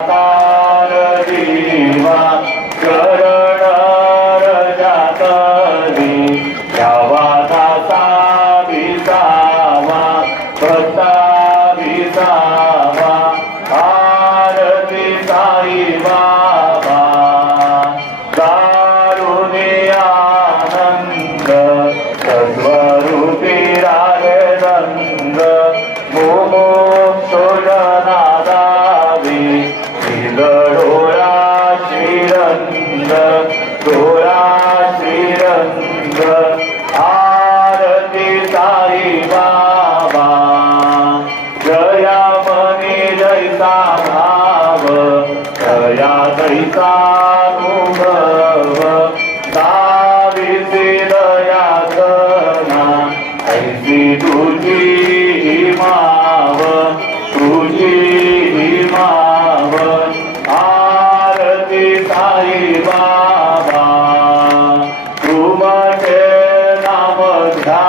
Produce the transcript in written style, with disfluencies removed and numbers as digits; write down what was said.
तार जीवा चरण रजातली यावा दासा विसावा भक्ता विसावा आरती साई बाबा दारुणी आनंद सद्वरूपी रागदंग मोमोक्षोजनादावी डोळा श्रीरंग डोळा श्रीरंग आरती साई बाबा जया मनी जैसा भाव जया जैसा अनुभव दाविसी दया घना ऐसी तुझी हिमाव तुझी हिमाव आरती साई बाबा तुमचे नाम ध्या